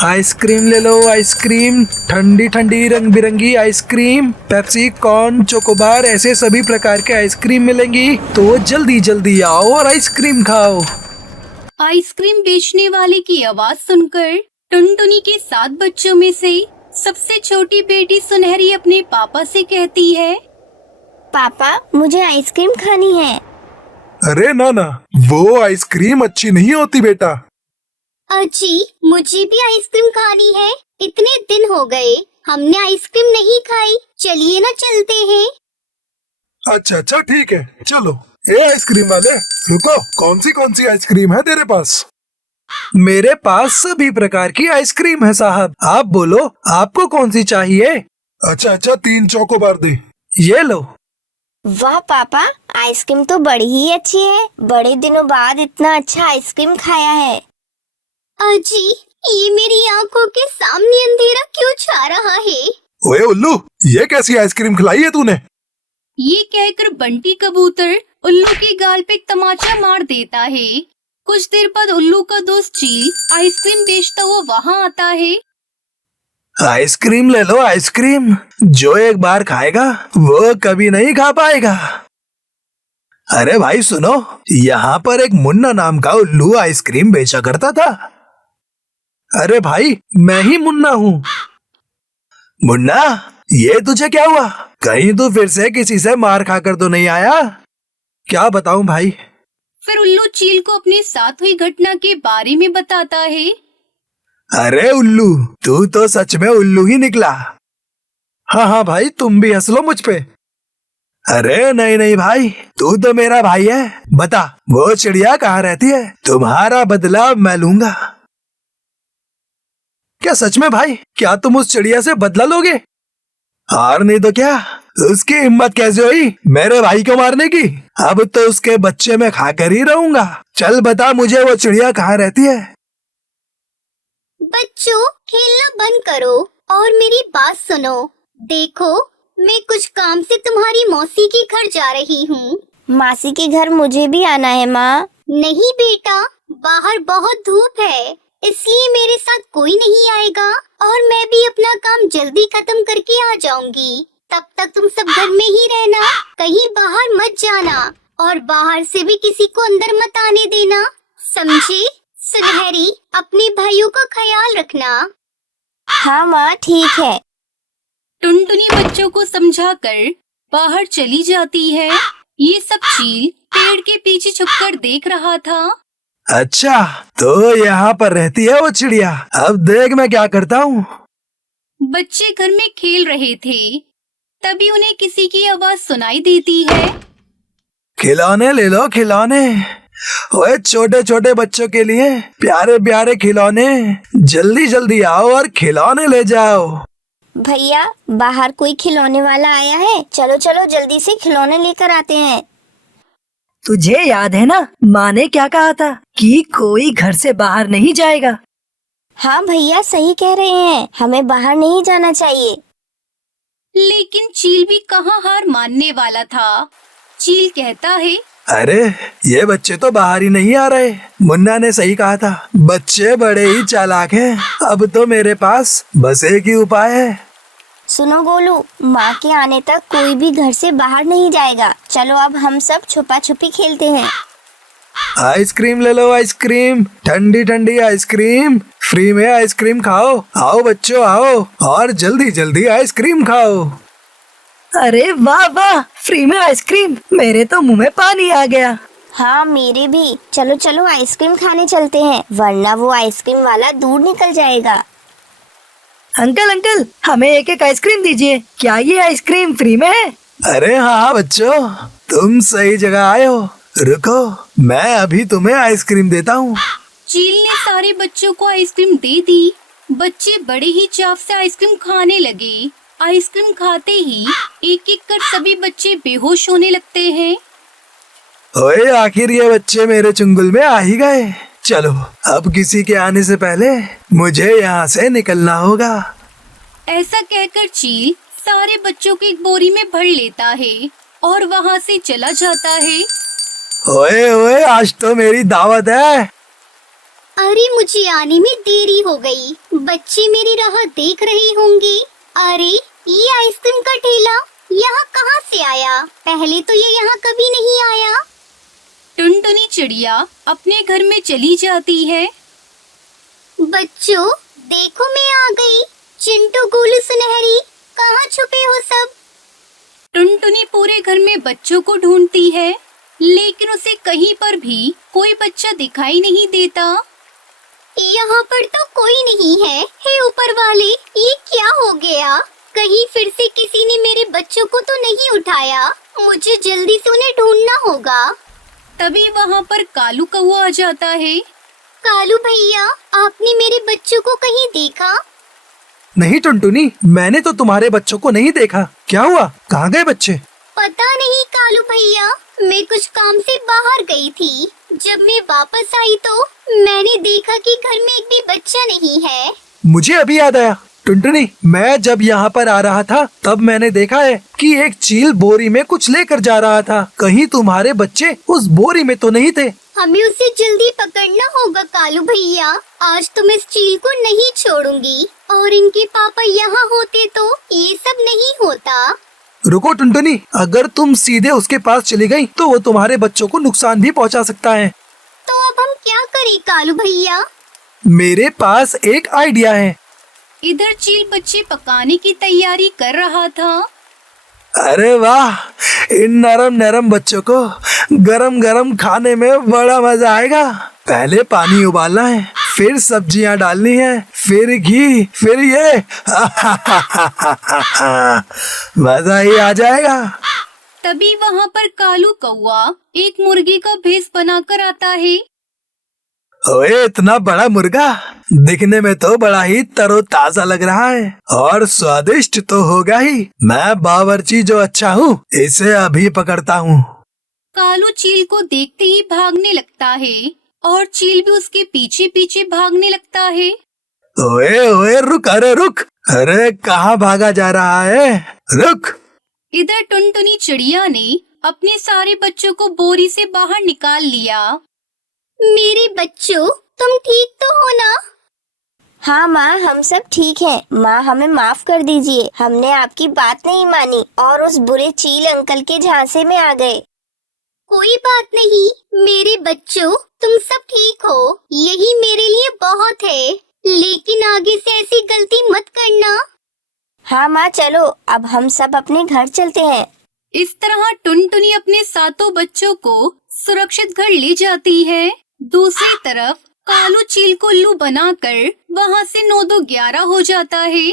Ice cream ले लो ice cream, ठंडी ठंडी रंग बिरंगी आइसक्रीम, पेप्सी, कॉर्न, चोकोबार, ऐसे सभी प्रकार के आइसक्रीम मिलेंगी। तो जल्दी जल्दी आओ और आइसक्रीम खाओ। आइसक्रीम बेचने वाले की आवाज सुनकर टुनटुनी के 7 बच्चों में से सबसे छोटी बेटी सुनहरी अपने पापा से कहती है, पापा मुझे आइसक्रीम खानी है। अरे ना, वो आइसक्रीम अच्छी नहीं होती बेटा। अजी मुझे भी आइसक्रीम खानी है, इतने दिन हो गए हमने आइसक्रीम नहीं खाई, चलिए ना चलते हैं। अच्छा ठीक है चलो। ए आइसक्रीम वाले रुको, कौन सी आइसक्रीम है तेरे पास? मेरे पास सभी प्रकार की आइसक्रीम है साहब, आप बोलो आपको कौन सी चाहिए? अच्छा 3 चोकोबार दे। ये लो। वाह पापा, आइसक्रीम तो बड़ी ही अच्छी है, बड़े दिनों बाद इतना अच्छा आइसक्रीम खाया है। अजी ये मेरी आंखों के सामने अंधेरा क्यों छा रहा है? ओए उल्लू, ये कैसी आइसक्रीम खिलाई है तूने? ये कहकर बंटी कबूतर उल्लू की गाल पे तमाचा मार देता है। कुछ देर बाद उल्लू का दोस्त चील आइसक्रीम बेचता हुआ वहाँ आता है। आइसक्रीम ले लो आइसक्रीम, जो एक बार खाएगा वो कभी नहीं खा पाएगा। अरे भाई सुनो, यहाँ पर एक मुन्ना नाम का उल्लू आइसक्रीम बेचा करता था। अरे भाई मैं ही मुन्ना हूँ। मुन्ना ये तुझे क्या हुआ? कहीं तू फिर से किसी से मार खाकर तो नहीं आया? क्या बताऊं भाई। फिर उल्लू चील को अपने साथ हुई घटना के बारे में बताता है। अरे उल्लू, तू तो सच में उल्लू ही निकला। हाँ भाई, तुम भी हंस लो मुझ पे। अरे नहीं भाई, तू तो मेरा भाई है। बता वो चिड़िया कहाँ रहती है? तुम्हारा बदला मैं लूंगा। क्या सच में भाई? क्या तुम उस चिड़िया से बदला लोगे? और नहीं तो क्या, उसकी हिम्मत कैसे हुई मेरे भाई को मारने की? अब तो उसके बच्चे में खाकर ही रहूंगा। चल बता मुझे वो चिड़िया कहाँ रहती है? बच्चों खेलना बंद करो और मेरी बात सुनो। देखो मैं कुछ काम से तुम्हारी मौसी के घर जा रही हूँ। मासी के घर मुझे भी आना है माँ। नहीं बेटा, बाहर बहुत धूप है, इसलिए मेरे साथ कोई नहीं आएगा और मैं भी अपना काम जल्दी खत्म करके आ जाऊंगी। तब तक तुम सब घर में ही रहना, कहीं बाहर मत जाना और बाहर से भी किसी को अंदर मत आने देना, समझे? सुनहरी अपने भाइयों का ख्याल रखना। हाँ माँ ठीक है। टुनटुनी बच्चों को समझाकर बाहर चली जाती है। ये सब चील पेड़ के पीछे छुपकर देख रहा था। अच्छा तो यहाँ पर रहती है वो चिड़िया। अब देख मैं क्या करता हूँ। बच्चे घर में खेल रहे थे, तभी उन्हें किसी की आवाज सुनाई देती है। खिलौने ले लो खिलौने। ओए छोटे छोटे बच्चों के लिए प्यारे प्यारे खिलौने, जल्दी जल्दी आओ और खिलौने ले जाओ। भैया बाहर कोई खिलौने वाला आया है, चलो चलो जल्दी से खिलौने लेकर आते हैं। तुझे याद है ना माँ ने क्या कहा था कि कोई घर से बाहर नहीं जाएगा? हाँ भैया सही कह रहे हैं, हमें बाहर नहीं जाना चाहिए। लेकिन चील भी कहाँ हार मानने वाला था। चील कहता है, अरे ये बच्चे तो बाहर ही नहीं आ रहे। मुन्ना ने सही कहा था, बच्चे बड़े ही चालाक हैं। अब तो मेरे पास बस एक ही उपाय है। सुनो गोलू, माँ के आने तक कोई भी घर से बाहर नहीं जाएगा। चलो अब हम सब छुपा छुपी खेलते हैं। आइसक्रीम ले लो आइसक्रीम, ठंडी ठंडी आइसक्रीम, फ्री में आइसक्रीम खाओ। आओ बच्चों आओ और जल्दी जल्दी आइसक्रीम खाओ। अरे वाह वाह, फ्री में आइसक्रीम, मेरे तो मुंह में पानी आ गया। हाँ मेरे भी। चलो चलो आइसक्रीम खाने चलते हैं, वरना वो आइसक्रीम वाला दूर निकल जाएगा। अंकल हमें एक एक आइसक्रीम दीजिए, क्या ये आइसक्रीम फ्री में है? अरे हाँ बच्चों, तुम सही जगह आए हो। रुको मैं अभी तुम्हें आइसक्रीम देता हूँ। चील ने सारे बच्चों को आइसक्रीम दे दी। बच्चे बड़े ही चाव से आइसक्रीम खाने लगे। आइसक्रीम खाते ही एक एक कर सभी बच्चे बेहोश होने लगते हैं। ओए आखिर ये बच्चे मेरे चुंगल में आ ही गए। चलो अब किसी के आने से पहले मुझे यहाँ से निकलना होगा। ऐसा कहकर चील सारे बच्चों को एक बोरी में भर लेता है और वहाँ से चला जाता है। ओए ओए आज तो मेरी दावत है। अरे मुझे आने में देरी हो गई। बच्चे मेरी राह देख रहे होंगे। अरे ये आइसक्रीम का ठेला यहाँ कहाँ से आया? पहले तो ये यहाँ कभी नहीं आया। टुनटुनी चिड़िया अपने घर में चली जाती है। बच्चों देखो मैं आ गई। चिंटू गोलू सुनहरी कहाँ छुपे हो सब? टुनटुनी पूरे घर में बच्चों को ढूंढती है, लेकिन उसे कहीं पर भी कोई बच्चा दिखाई नहीं देता। यहाँ पर तो कोई नहीं है। हे ऊपर वाले, ये क्या हो गया? कहीं फिर से किसी ने मेरे बच्चों को तो नहीं उठाया। मुझे जल्दी से उन्हें ढूंढना होगा। तभी वहाँ पर कालू कौवा आ जाता है। कालू भैया, आपने मेरे बच्चों को कहीं देखा? नहीं टुनटुनी, मैंने तो तुम्हारे बच्चों को नहीं देखा। क्या हुआ? कहाँ गए बच्चे? पता नहीं कालू भैया, मैं कुछ काम से बाहर गई थी। जब मैं वापस आई तो मैंने देखा कि घर में एक भी बच्चा नहीं है। मुझे अभी याद आया टुनटुनी, मैं जब यहाँ पर आ रहा था तब मैंने देखा है कि एक चील बोरी में कुछ लेकर जा रहा था। कहीं तुम्हारे बच्चे उस बोरी में तो नहीं थे? हमें उसे जल्दी पकड़ना होगा कालू भैया। आज तो मैं इस चील को नहीं छोड़ूंगी। और इनके पापा यहाँ होते तो ये सब नहीं होता। रुको टुनटुनी, अगर तुम सीधे उसके पास चली गई तो वो तुम्हारे बच्चों को नुकसान भी पहुँचा सकता है। तो अब हम क्या करें कालू भैया? मेरे पास एक आइडिया है। इधर चील बच्चे पकाने की तैयारी कर रहा था। अरे वाह, इन नरम नरम बच्चों को गरम गरम खाने में बड़ा मजा आएगा। पहले पानी उबालना है, फिर सब्जियां डालनी है, फिर घी, फिर ये मजा ही आ जाएगा। तभी वहाँ पर कालू कौवा एक मुर्गी का भेष बनाकर आता है। ओए, इतना बड़ा मुर्गा दिखने में तो बड़ा ही तरोताजा लग रहा है और स्वादिष्ट तो होगा ही। मैं बावर्ची जो अच्छा हूँ, इसे अभी पकड़ता हूँ। कालू चील को देखते ही भागने लगता है और चील भी उसके पीछे पीछे भागने लगता है। ओए ओए, रुक, अरे रुक, अरे कहाँ भागा जा रहा है? रुक। इधर टुनटुनी चिड़िया ने अपने सारे बच्चों को बोरी से बाहर निकाल लिया। मेरे बच्चों, तुम ठीक तो हो ना? हाँ माँ, हम सब ठीक हैं। माँ हमें माफ कर दीजिए, हमने आपकी बात नहीं मानी और उस बुरे चील अंकल के झांसे में आ गए। कोई बात नहीं मेरे बच्चों, तुम सब ठीक हो, यही मेरे लिए बहुत है। लेकिन आगे से ऐसी गलती मत करना। हाँ माँ, चलो अब हम सब अपने घर चलते हैं। इस तरह टुनटुनी अपने सातों बच्चों को सुरक्षित घर ले जाती है। दूसरी तरफ कालू चील को उल्लू बनाकर वहाँ से 9 2 11 हो जाता है।